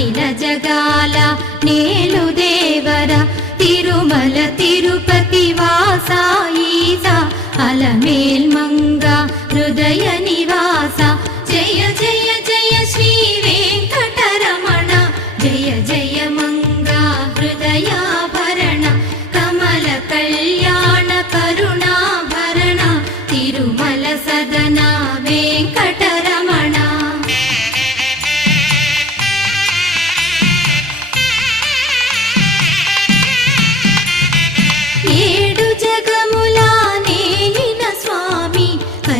అఖిల జగాల నేలు దేవర తిరుమల తిరుపతి వాసా ఈసా అలమేల్ మంగ